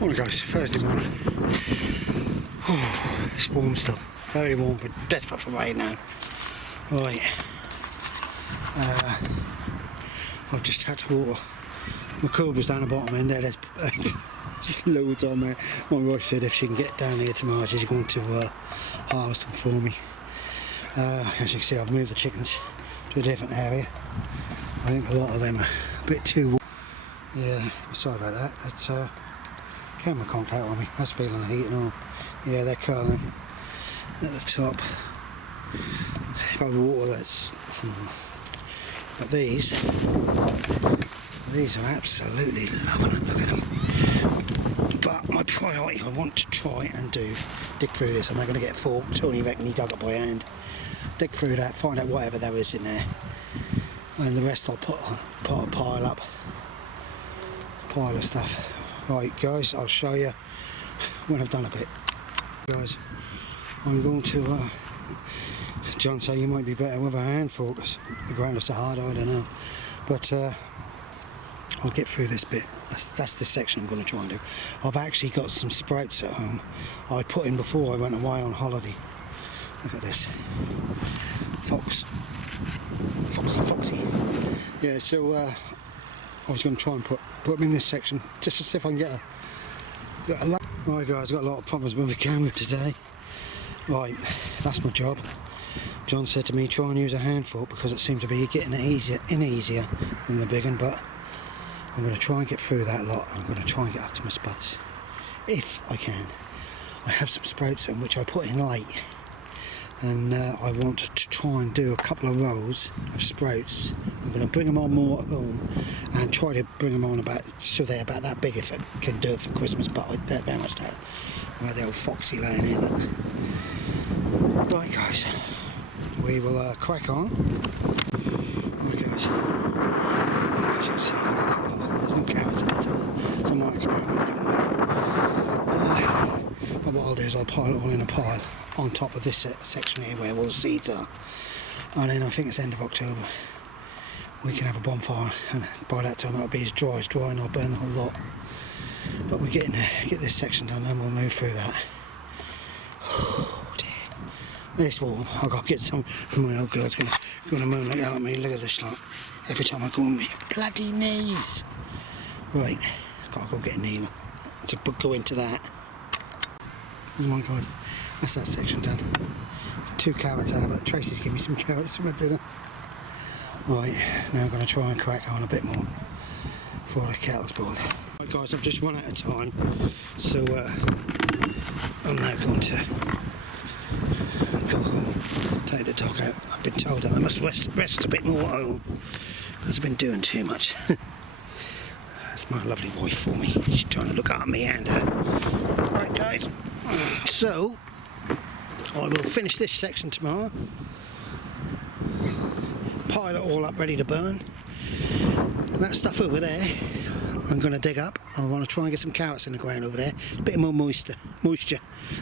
Morning guys, Thursday morning. Oh, it's warm still, very warm, but desperate for rain now. Right, I've just had to water my cobra's down the bottom end there. There's loads on there. My wife said if she can get down here tomorrow, she's going to harvest them for me. As you can see, I've moved the chickens to a different area. I think a lot of them are a bit too warm. Yeah, sorry about that. It's camera conked out on me. That's feeling the heat and all. Yeah, they're curling at the top. If I water, that's. But these are absolutely loving it. Look at them. But my priority, I want to try and dig through this. I'm not going to get a fork. Tony reckon he dug it by hand. Dig through that, find out whatever there is in there, and the rest I'll put a pile of stuff. Right guys, I'll show you when I've done a bit. Guys, I'm going to John said you might be better with a hand fork because the ground is so hard, I don't know, but I'll get through this bit. That's the section I'm going to try and do. I've actually got some sprouts at home I put in before I went away on holiday. Look at this. Foxy. Yeah, so I was going to try and put them in this section just to see if I can get a lot. Right guys, I've got a lot of problems with the camera today. Right, that's my job. John said to me try and use a hand fork because it seemed to be getting it easier than the big one, but I'm going to try and get through that lot, and I'm going to try and get up to my spuds if I can. I have some sprouts in which I put in late, and I want to try and do a couple of rows of sprouts. I'm going to bring them on more at home and try to bring them on so they're about that big if I can do it for Christmas, but I don't very much doubt it. Right, the old Foxy laying here, look. Right guys, we will crack on. Right guys, as you can see, look at that lot. There's no carrots in it at all, so my experiment didn't work. But what I'll do is I'll pile it all in a pile on top of this section here where all the seeds are, and then I think it's end of October we can have a bonfire, and by that time it'll be as dry and I'll burn the whole lot. But we're getting there, get this section done and we'll move through that. Oh dear, it's warm. I've got to get some. My old girl's gonna moan like at me. Look at this lot. Every time I go on my bloody knees. Right, I've got to go get a kneeler to go into that. Come on guys, that's that section done. 2 carrots out of it. Tracy's giving me some carrots for my dinner. Right, now I'm going to try and crack on a bit more before the kettle's boiled. Right guys, I've just run out of time, so I'm now going to go home, take the dog out. I've been told that I must rest a bit more at home because I've been doing too much. That's my lovely wife for me. She's trying to look after me and her. Right guys, so I will finish this section tomorrow, pile it all up ready to burn. That stuff over there I'm going to dig up. I want to try and get some carrots in the ground over there, a bit more moisture,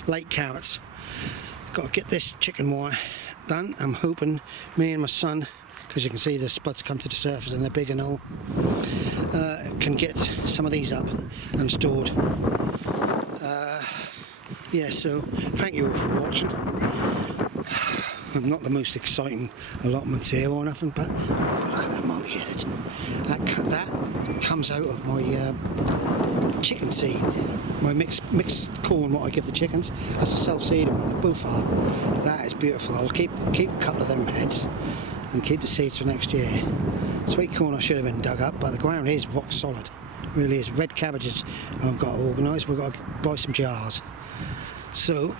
late carrots. Got to get this chicken wire done. I'm hoping me and my son, because you can see the spuds come to the surface and they're big and all, can get some of these up and stored. Yeah, so thank you all for watching. I'm not the most exciting allotments here or nothing, but oh, look at that multi-headed. That comes out of my chicken seed, my mixed corn, what I give the chickens. That's a self-seeding one, they both are. That is beautiful. I'll keep a couple of them heads and keep the seeds for next year. Sweet corn I should have been dug up, but the ground is rock solid. It really is. Red cabbages I've got organised. We've got to buy some jars. So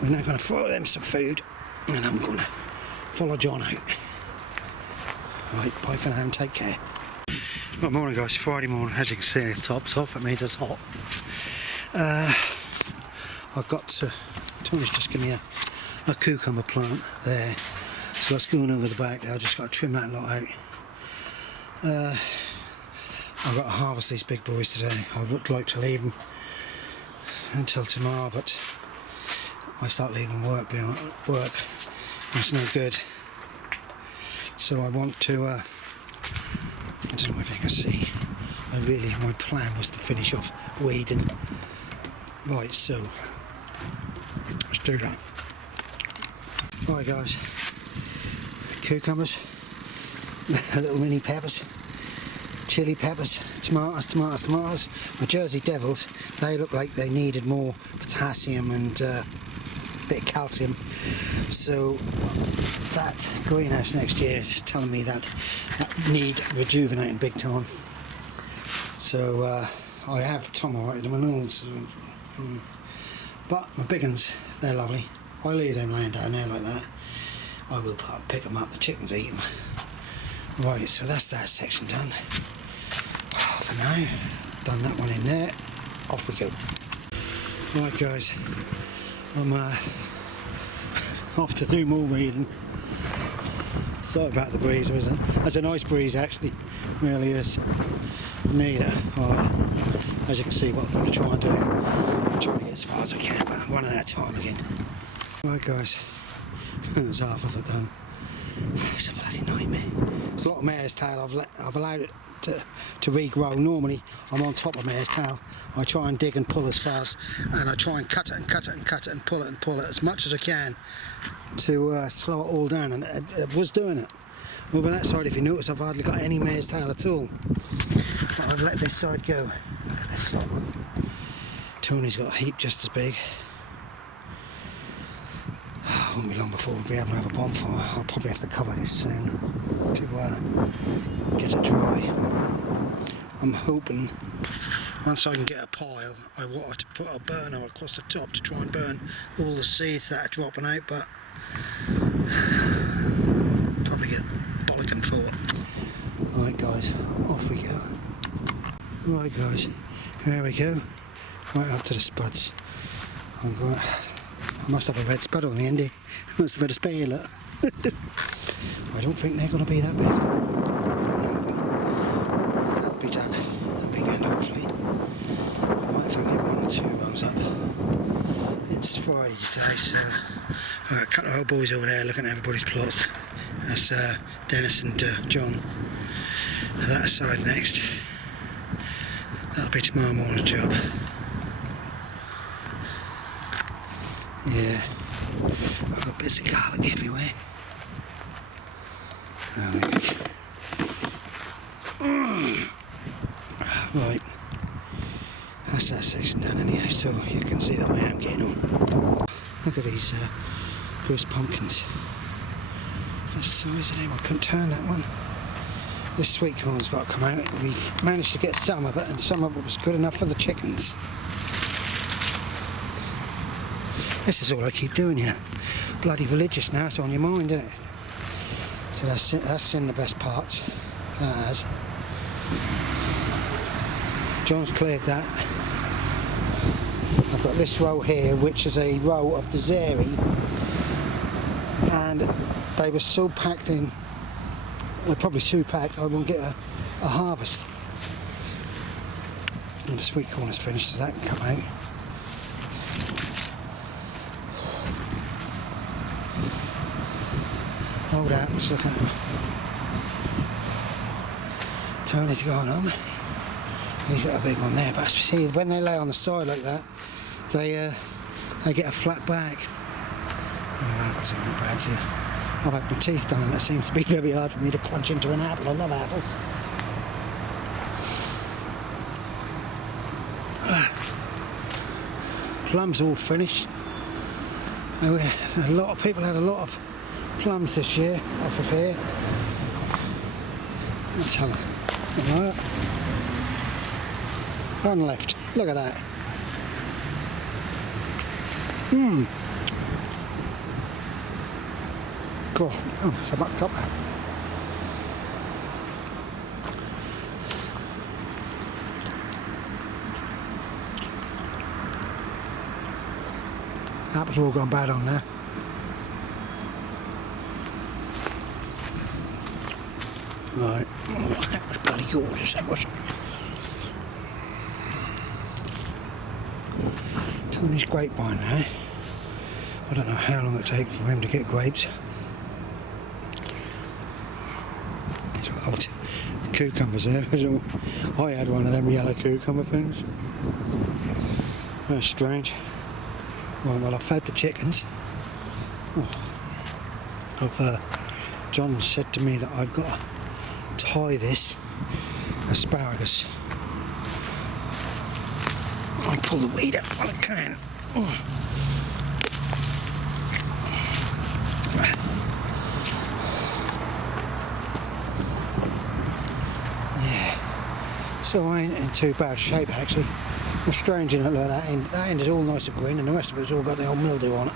we're now going to throw them some food, and I'm going to follow John out. Right, bye for now and take care. Good morning guys, Friday morning. As you can see, the top's off, it means it's hot. I've got to, Tony's just given me a cucumber plant there, so that's going over the back there. I've just got to trim that lot out. I've got to harvest these big boys today. I would like to leave them until tomorrow, but I start leaving work, it's no good. So I want to, I don't know if you can see, my plan was to finish off weeding. Right, so let's do that. Right guys, cucumbers, little mini peppers, chili peppers, tomatoes. My Jersey Devils, they look like they needed more potassium and a bit of calcium. So that greenhouse next year is telling me that need rejuvenating big time. So I have tomerated them and all, so, but my big ones, they're lovely. I leave them laying down there like that. I will pick them up, the chickens eat them. Right, so that's that section done. For now, done that one in there, off we go. Right guys, I'm off to do more reading. Sorry about the breeze, there's a nice breeze actually, really is. Neither. Right. As you can see, what I'm going to try and do, I'm trying to get as far as I can, but I'm running out of time again. Right guys, there's half of it done. It's a bloody nightmare. It's a lot of mare's tail. I've allowed it to regrow. Normally I'm on top of mare's tail. I try and dig and pull as fast, and I try and cut it and cut it and cut it and pull it as much as I can to slow it all down, and it was doing it. Over that side, if you notice, I've hardly got any mare's tail at all. But I've let this side go. Look at this lot. Tony's got a heap just as big. It won't be long before we'll be able to have a bonfire. I'll probably have to cover this soon to get it dry. I'm hoping once I can get a pile, I want to put a burner across the top to try and burn all the seeds that are dropping out, but probably get bollocking for it. Right guys, off we go. Right guys, here we go. Right up to the spuds. I must have a red spud on the end here. I must have had a spare look. I don't think they're going to be that big. No, but that'll be dug. A big end hopefully. I might if I get 1 or 2 rows up. It's Friday today, so I've got a couple of old boys over there looking at everybody's plots. That's Dennis and John. That side next. That'll be tomorrow morning job. Yeah, I've got bits of garlic everywhere. Right, that's that section done anyhow, so you can see that I am getting on. Look at these first pumpkins. The size of them, I couldn't turn that one. This sweet corn's got to come out. We've managed to get some of it, and some of it was good enough for the chickens. This is all I keep doing here. Bloody religious now, it's on your mind, isn't it? So that's in the best parts. That has. John's cleared that. I've got this row here, which is a row of the Zeri, and they were so packed in, they're probably so packed I won't get a harvest. And the sweet corn is finished, so that can come out. Old apples, look at them. Tony's gone home. He's got a big one there, but see, when they lay on the side like that, they get a flat back. Oh, apples are not bad here. I've had my teeth done, and it seems to be very hard for me to crunch into an apple. I love apples. Plums all finished. Oh, yeah. A lot of people had a lot of plums this year off of here. Let's have a look. One left. Look at that. God. Oh, some up top. Apples all gone bad on there. Right. Oh, that was bloody gorgeous, that was. Tony's grapevine now. I don't know how long it takes for him to get grapes. He's got old cucumbers there. I had one of them yellow cucumber things. That's strange. Right, well, I've fed the chickens. John said to me that I've got to tie this asparagus. I pull the weed up while I can. Yeah. So I ain't in too bad shape actually. It's strange, isn't it? Look, that end is all nice and green, and the rest of it's all got the old mildew on it.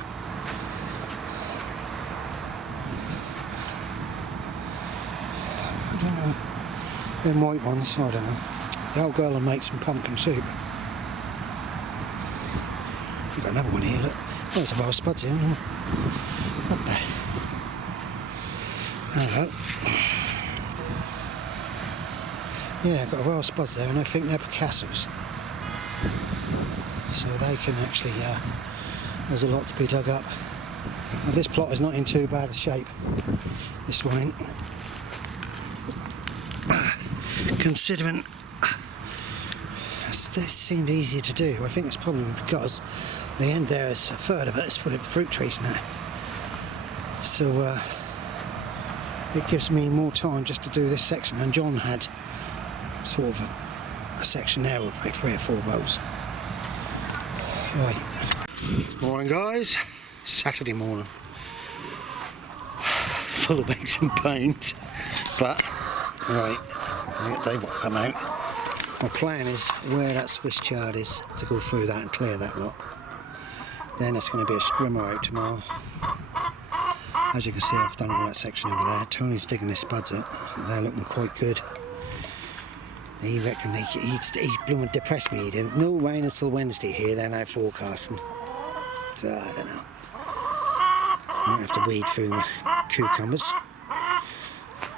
I don't know. Them white ones, I don't know. The old girl will make some pumpkin soup. We've got another one here, look. There's a vase spuds here. What the? Hello. Yeah, I've got a vase spuds there, and I think they're Picassos. So they can actually, there's a lot to be dug up. Now, this plot is not in too bad a shape. This one ain't. Considering this seemed easier to do, I think it's probably because the end there is a third of it is fruit trees now. So it gives me more time just to do this section, and John had sort of a section there with like 3 or 4 rows. Right. Morning guys, Saturday morning. Full of aches and pains, but right, they will come out. My plan is where that Swiss chard is to go through that and clear that lot. Then it's going to be a strimmer out tomorrow. As you can see, I've done all that section over there. Tony's digging his spuds up. They're looking quite good. He reckon he's blooming depressed me. He didn't. No rain until Wednesday here, they're now forecasting. So I don't know. Might have to weed through the cucumbers.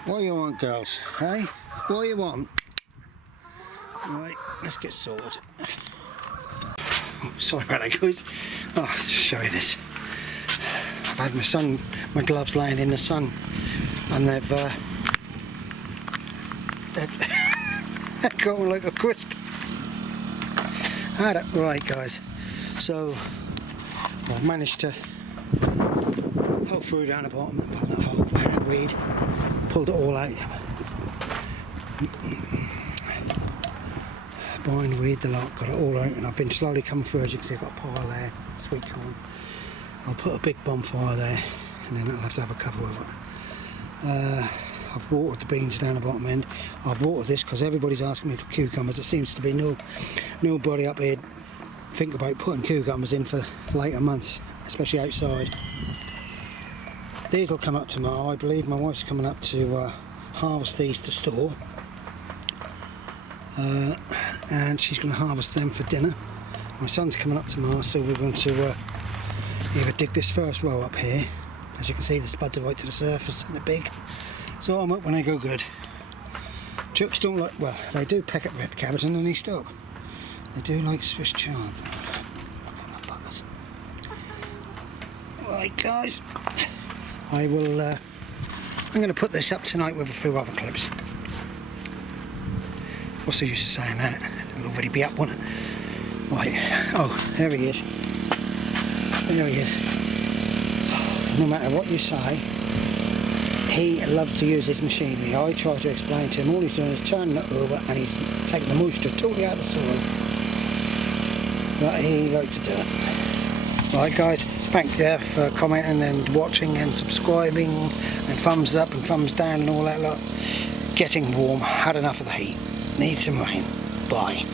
What do you want, girls? Hey? What do you want? Right, let's get sorted. Oh, sorry about that, guys. Oh, I'll show you this. I've had my gloves laying in the sun, and they've got like a crisp. Right, guys. So I've managed to poke through down the bottom and pull that whole handweed, pulled it all out. Bindweed, the lot, got it all out, and I've been slowly coming through. As you can see, I've got a pile there, sweet corn. I'll put a big bonfire there, and then I'll have to have a cover over it. I've watered the beans down the bottom end. I've watered this because everybody's asking me for cucumbers. There seems to be nobody up here think about putting cucumbers in for later months, especially outside. These will come up tomorrow. I believe my wife's coming up to harvest these to store. And she's going to harvest them for dinner. My son's coming up tomorrow, so we're going to either dig this first row up here. As you can see, the spuds are right to the surface and they're big, so I'm up when they go good. Chucks don't like, well, they do peck at red cabbage and then they stop. They do like Swiss chard. Look at my buggers. Right, guys, I will. I'm going to put this up tonight with a few other clips. What's the use of saying that? It'll already be up, won't it? Right. Oh, there he is. There he is. No matter what you say, he loves to use his machinery. I try to explain to him, all he's doing is turning it over and he's taking the moisture totally out of the soil. But he likes to do it. Right, guys, thank you for commenting and watching and subscribing and thumbs up and thumbs down and all that lot. Getting warm, had enough of the heat. Need some rain. Bye.